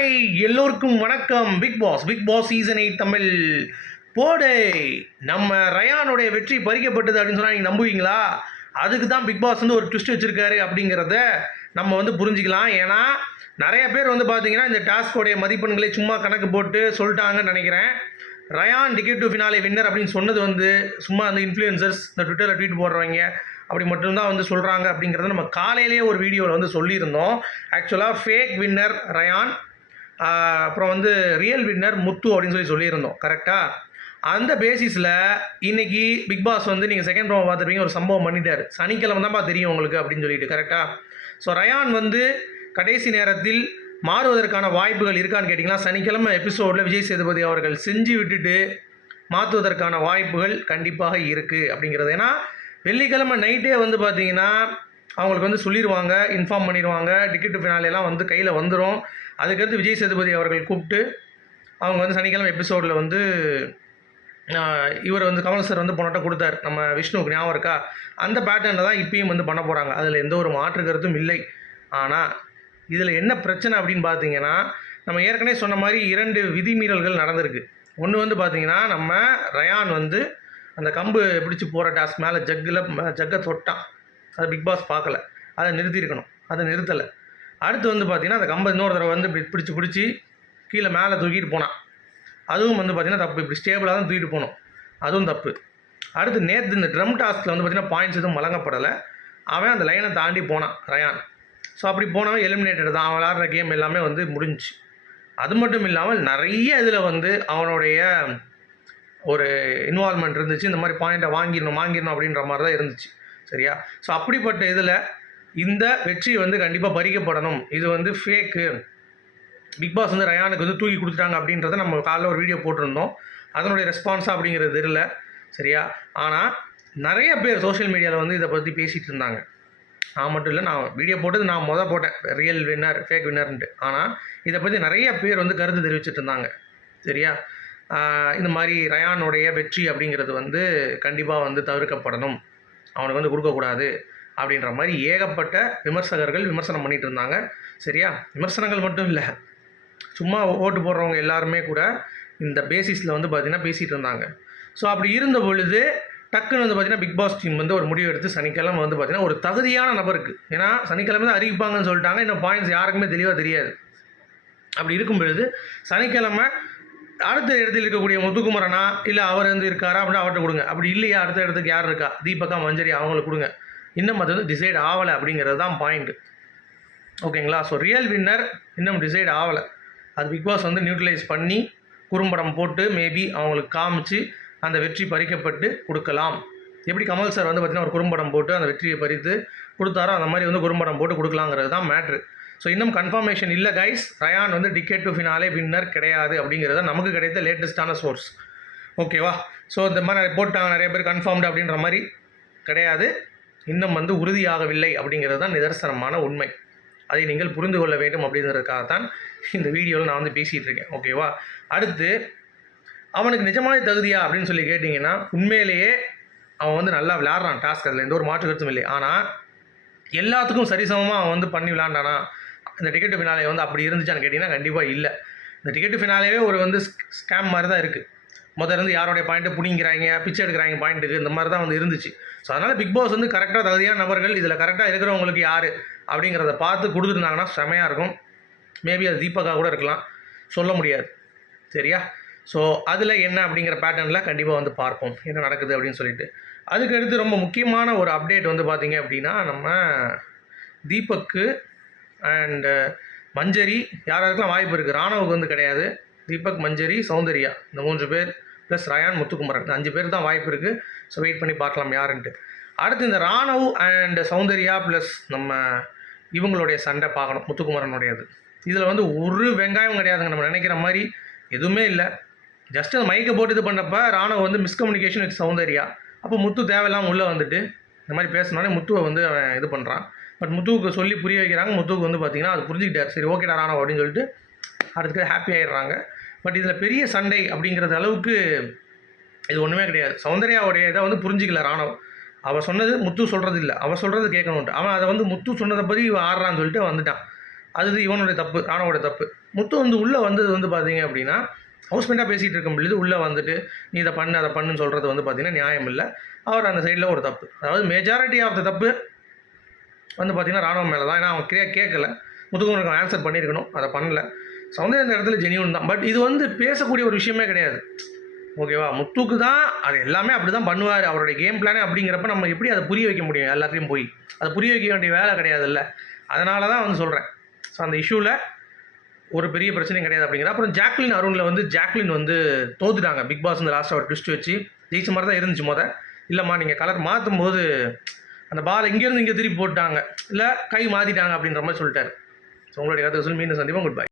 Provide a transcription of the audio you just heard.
Hi எல்லோருக்கும் வணக்கம். Bigg Boss Bigg Boss season eight Tamil போடே. நம்ம ரயானுடைய வெற்றி பறிக்கப்பட்டது அப்படின்னு சொன்னால் நீங்கள் நம்புவீங்களா? அதுக்கு தான் பிக் பாஸ் வந்து ஒரு ட்விஸ்ட் வச்சுருக்காரு அப்படிங்கிறத நம்ம வந்து புரிஞ்சுக்கலாம். ஏன்னா நிறைய பேர் வந்து பார்த்தீங்கன்னா இந்த டாஸ்கோடைய மதிப்பெண்களை சும்மா கணக்கு போட்டு சொல்லிட்டாங்கன்னு நினைக்கிறேன். Rayan ticket to finale winner அப்படின்னு சொன்னது வந்து சும்மா அந்த இன்ஃப்ளூயன்சர்ஸ் இந்த ட்விட்டரில் ட்வீட் போடுறவங்க அப்படி மட்டும்தான் வந்து சொல்கிறாங்க அப்படிங்கிறத நம்ம காலையிலேயே ஒரு வீடியோவில் வந்து சொல்லியிருந்தோம். ஆக்சுவலாக ஃபேக் வின்னர் ரயான் அப்புறம் வந்து ரியல் வின்னர் முத்து அப்படின்னு சொல்லி சொல்லியிருந்தோம் கரெக்டாக அந்த பேசிஸில் இன்றைக்கி பிக் பாஸ் வந்து நீங்கள் செகண்ட் ப்ரோமோ பார்த்துருப்பீங்க ஒரு சம்பவம் பண்ணிட்டார். சனிக்கிழமை தான்ப்பா தெரியும் உங்களுக்கு அப்படின்னு சொல்லிட்டு கரெக்டாக ஸோ ரயான் வந்து கடைசி நேரத்தில் மாறுவதற்கான வாய்ப்புகள் இருக்கான்னு கேட்டிங்கன்னா சனிக்கிழமை எபிசோடில் விஜய் சேதுபதி அவர்கள் செஞ்சு விட்டுட்டு மாற்றுவதற்கான வாய்ப்புகள் கண்டிப்பாக இருக்குது அப்படிங்கிறது. ஏன்னா வெள்ளிக்கிழமை நைட்டே வந்து பார்த்தீங்கன்னா அவங்களுக்கு வந்து சொல்லிடுவாங்க இன்ஃபார்ம் பண்ணிடுவாங்க டிக்கெட்டு ஃபினாலெலாம் வந்து கையில் வந்துடும் அதுக்கடுத்து விஜய் சேதுபதி அவர்கள் கூப்பிட்டு அவங்க வந்து சனிக்கிழமை எபிசோடில் வந்து இவர் வந்து கமல் சார் வந்து பொண்ணாட்ட கொடுத்தார். நம்ம விஷ்ணுவுக்கு ஞாபகம் இருக்கா? அந்த பேட்டர்னில் தான் இப்பயும் வந்து பண்ண போகிறாங்க அதில் எந்த ஒரு மாற்று கருத்தும் இல்லை. ஆனால் இதில் என்ன பிரச்சனை அப்படின்னு பார்த்தீங்கன்னா நம்ம ஏற்கனவே சொன்ன மாதிரி இரண்டு விதிமீறல்கள் நடந்திருக்கு. ஒன்று வந்து பார்த்திங்கன்னா நம்ம ரயான் வந்து அந்த கம்பு பிடிச்சி போகிற டாஸ் மேலே ஜக்கில் ஜக்கை தொட்டான். அதை பிக் பாஸ் பார்க்கல. அதை நிறுத்தியிருக்கணும். அதை நிறுத்தலை. அடுத்து வந்து பார்த்தீங்கன்னா அந்த கம்பை இன்னொரு தடவை வந்து இப்படி பிடிச்சி பிடிச்சி கீழே மேலே தூக்கிட்டு போனான் அதுவும் வந்து பார்த்தீங்கன்னா தப்பு. இப்படி ஸ்டேபிளாக தான் தூக்கிட்டு போகணும். அதுவும் தப்பு. அடுத்து நேற்று இந்த ட்ரம் டாஸ்கில் வந்து பார்த்தீங்கன்னா பாயிண்ட்ஸ் எதுவும் வழங்கப்படலை. அவன் அந்த லைனை தாண்டி போனான் ரயான் ஸோ அப்படி போனவன் எலிமினேட்டட் தான். அவன் விளாட்ற கேம் எல்லாமே வந்து முடிஞ்சுச்சு. அது மட்டும் இல்லாமல் நிறைய இதில் வந்து அவனுடைய ஒரு இன்வால்மெண்ட் இருந்துச்சு. இந்த மாதிரி பாயிண்ட்டை வாங்கிடணும் வாங்கிடணும் அப்படின்ற மாதிரி தான் இருந்துச்சு. சரியா? ஸோ அப்படிப்பட்ட இதில் இந்த வெற்றி வந்து கண்டிப்பாக பறிக்கப்படணும். இது வந்து ஃபேக்கு பிக் பாஸ் வந்து ரயானுக்கு வந்து தூக்கி கொடுத்துட்டாங்க அப்படின்றத நம்ம காலைல ஒரு வீடியோ போட்டிருந்தோம். அதனுடைய ரெஸ்பான்ஸாக அப்படிங்கிறது தெரியல. சரியா? ஆனால் நிறைய பேர் சோஷியல் மீடியாவில் வந்து இதை பற்றி பேசிகிட்டு இருந்தாங்க. நான் மட்டும் இல்லை நான் வீடியோ போட்டது நான் மொதல் போட்டேன். ரியல் வின்னர் ஃபேக் வின்னர்ன்ட்டு ஆனால் இதை பற்றி நிறைய பேர் வந்து கருத்து தெரிவிச்சிட்டு இருந்தாங்க. சரியா? இந்த மாதிரி ரயானுடைய வெற்றி அப்படிங்கிறது வந்து கண்டிப்பாக வந்து தவிர்க்கப்படணும். அவனுக்கு வந்து கொடுக்கக்கூடாது அப்படின்ற மாதிரி ஏகப்பட்ட விமர்சகர்கள் விமர்சனம் பண்ணிட்டு இருந்தாங்க. சரியா? விமர்சனங்கள் மட்டும் இல்லை. சும்மா ஓட்டு போடுறவங்க எல்லாருமே கூட இந்த பேசிஸில் வந்து பார்த்திங்கன்னா பேசிகிட்டு இருந்தாங்க. ஸோ அப்படி இருந்த பொழுது டக்குன்னு வந்து பார்த்திங்கன்னா பிக் பாஸ் டீம் வந்து ஒரு முடிவு எடுத்து சனிக்கிழமை வந்து பார்த்திங்கன்னா ஒரு தகுதியான நபருக்கு ஏன்னா சனிக்கிழமை தான் அறிவிப்பாங்கன்னு சொல்லிட்டாங்க. இன்னும் பாயிண்ட்ஸ் யாருக்குமே தெளிவாக தெரியாது. அப்படி இருக்கும் பொழுது சனிக்கிழமை அடுத்த இடத்தில் இருக்கக்கூடிய முத்துக்குமரனா? இல்லை அவர் வந்து இருக்காரா? அப்படின்னு அவர்கிட்ட கொடுங்க. அப்படி இல்லையா? அடுத்த இடத்துக்கு யார் இருக்கா? தீபகா மஞ்சரி அவங்களுக்கு கொடுங்க. இன்னும் அது வந்து டிசைட் ஆகலை அப்படிங்கிறது தான் பாயிண்ட் ஓகேங்களா? ஸோ ரியல் வின்னர் இன்னும் டிசைட் ஆகலை. அது பிக் பாஸ் வந்து நியூட்ரலைஸ் பண்ணி குறும்படம் போட்டு மேபி அவங்களுக்கு காமிச்சு அந்த வெற்றி பறிக்கப்பட்டு கொடுக்கலாம். எப்படி கமல் சார் வந்து பார்த்திங்கன்னா ஒரு குறும்படம் போட்டு அந்த வெற்றியை பறித்து கொடுத்தாரோ அந்த மாதிரி வந்து குறும்படம் போட்டு கொடுக்கலாங்கிறது தான் மேட்ரு ஸோ இன்னும் கன்ஃபர்மேஷன் இல்லை கைஸ் ரயான் வந்து டிக்கெட் டு ஃபினாலே வின்னர் கிடையாது அப்படிங்கிறது நமக்கு கிடைத்த லேட்டஸ்ட்டான சோர்ஸ் ஓகேவா ஸோ இந்த மாதிரி நிறைய போட்டாங்க நிறைய பேர் கன்ஃபார்ம்டு அப்படின்ற மாதிரி கிடையாது. இன்னும் வந்து உறுதியாகவில்லை அப்படிங்கிறது தான் நிதர்சனமான உண்மை. அதை நீங்கள் புரிந்து கொள்ள வேண்டும் அப்படிங்கிறதுக்காக தான் இந்த வீடியோவில் நான் வந்து பேசிகிட்டு இருக்கேன். ஓகேவா அடுத்து அவனுக்கு நிஜமான தகுதியா அப்படின்னு சொல்லி கேட்டிங்கன்னா உண்மையிலேயே அவன் வந்து நல்லா விளாட்றான் டாஸ்க் அதில் எந்த ஒரு மாற்று கருத்தும் இல்லை. ஆனால் எல்லாத்துக்கும் சரிசமமாக அவன் வந்து பண்ணி விளாண்டானா இந்த டிக்கெட்டு ஃபினாலே வந்து அப்படி இருந்துச்சான்னு கேட்டிங்கன்னா கண்டிப்பாக இல்லை. இந்த டிக்கெட்டு ஃபினாலேவே ஒரு வந்து ஸ்கேம் மாதிரி தான் இருக்குது முதல்ல இருந்து யாரோடைய பாயிண்ட்டு பிடிங்கிறாங்க பிச்சை எடுக்கிறாங்க பாயிண்ட்டுக்கு இந்த மாதிரி தான் வந்து இருந்துச்சு. ஸோ அதனால் பிக் பாஸ் வந்து கரெக்டாக தகுதியான நபர்கள் இதில் கரெக்டாக இருக்கிறவங்களுக்கு யார் அப்படிங்கிறத பார்த்து கொடுத்துருந்தாங்கன்னா செமையாக இருக்கும். மேபி அது தீபகா கூட இருக்கலாம். சொல்ல முடியாது. சரியா? ஸோ அதில் என்ன அப்படிங்கிற பேட்டர்னில் கண்டிப்பாக வந்து பார்ப்போம். என்ன நடக்குது அப்படின்னு சொல்லிட்டு. அதுக்கடுத்து ரொம்ப முக்கியமான ஒரு அப்டேட் வந்து பார்த்திங்க அப்படின்னா நம்ம தீபக்கு அண்டு uh, மஞ்சரி யார் யாருக்கெல்லாம் வாய்ப்பு இருக்குது ராணுவுக்கு வந்து கிடையாது. தீபக் மஞ்சரி சௌந்தர்யா. இந்த மூன்று பேர் ப்ளஸ் ரயான் முத்துக்குமரன். இந்த அஞ்சு பேர் தான் வாய்ப்பு இருக்குது ஸோ வெயிட் பண்ணி பார்க்கலாம் யாருன்ட்டு. அடுத்து இந்த ராணவ் அண்ட் சௌந்தர்யா ப்ளஸ் நம்ம இவங்களுடைய சண்டை பார்க்கணும். முத்துக்குமரனுடையது. இதில் வந்து ஒரு வெங்காயம் கிடையாதுங்க. நம்ம நினைக்கிற மாதிரி எதுவுமே இல்லை. ஜஸ்ட் அந்த மைக்கை போட்டு இது பண்ணப்ப ராணுவ வந்து மிஸ்கம்யூனிகேஷன் வித் சௌந்தர்யா. அப்போ முத்து தேவையில்லாமல் உள்ளே வந்துட்டு இந்த மாதிரி பேசினோடனே முத்துவை வந்து அவன் இது பண்ணுறான் பட் முத்துவுக்கு சொல்லி புரிய வைக்கிறாங்க. முத்துவுக்கு வந்து பார்த்தீங்கன்னா அது புரிஞ்சுக்கிட்டார். சரி ஓகேடா ராணுவ அப்படின்னு சொல்லிட்டு அடுத்து ஹாப்பி ஆகிடுறாங்க பட் இதில் பெரிய சண்டை அப்படிங்கிறது அளவுக்கு இது ஒன்றுமே கிடையாது. சௌந்தர்யாவுடைய இதை வந்து புரிஞ்சிக்கல ராணவ் அவள் சொன்னது முத்து சொல்கிறது இல்லை அவள் சொல்கிறது கேட்கணுன்ட்டு அவன் அதை வந்து முத்து சொன்னதை பற்றி இவன் ஆடுறான்னு சொல்லிட்டு வந்துட்டான். அது இவனுடைய தப்பு ராணவோட தப்பு. முத்து வந்து உள்ளே வந்தது வந்து பார்த்தீங்க அப்படின்னா ஹவுஸ்மெண்ட்டாக பேசிகிட்டு இருக்கும் பொழுது உள்ளே வந்துட்டு நீ இதை பண்ணு அதை பண்ணுன்னு சொல்கிறது வந்து பார்த்தீங்கன்னா நியாயம் இல்லை. அவர் அந்த சைடில் ஒரு தப்பு. அதாவது மெஜாரிட்டி ஆஃப் த தப்பு வந்து பார்த்திங்கன்னா ராணுவம் மேலே தான் ஏன்னா அவன் கிரியா கேட்கல முத்துக்குமரனுக்கு ஆன்சர் பண்ணியிருக்கணும். அதை பண்ணல. சௌந்தர்யா இந்த இடத்துல ஜெனியூன் தான். பட் இது வந்து பேசக்கூடிய ஒரு விஷயமே கிடையாது. ஓகேவா முத்துக்கு தான் அது எல்லாமே அப்படி தான் பண்ணுவார். அவருடைய கேம் பிளானே அப்படிங்கிறப்ப நம்ம எப்படி அதை புரிய வைக்க முடியும்? எல்லாத்தையும் போய். அதை புரிய வைக்க வேண்டிய வேலை கிடையாதுல்ல. அதனால தான் வந்து சொல்கிறேன் ஸோ அந்த இஷ்யூவில் ஒரு பெரிய பிரச்சனையும் கிடையாது அப்படிங்கிற அப்புறம் ஜாக்லின் அருணில் வந்து ஜாக்லின் வந்து தோத்துட்டாங்க. பிக் பாஸ் இந்த லாஸ்ட்டாக அவர் ட்விஸ்ட் வச்சு. ஜெயிச்ச மாதிரி தான் இருந்துச்சு மொதல் இல்லைம்மா நீங்கள் கலர் மாற்றும் போது அந்த பால் எங்கேருந்து இங்கே திருப்பி போட்டாங்க. இல்லை கை மாற்றிட்டாங்க அப்படின்ற மாதிரி சொல்லிட்டாரு. ஸோ உங்களுடைய கருத்து சொல்லி மீண்டும் சந்திப்போம். Good bye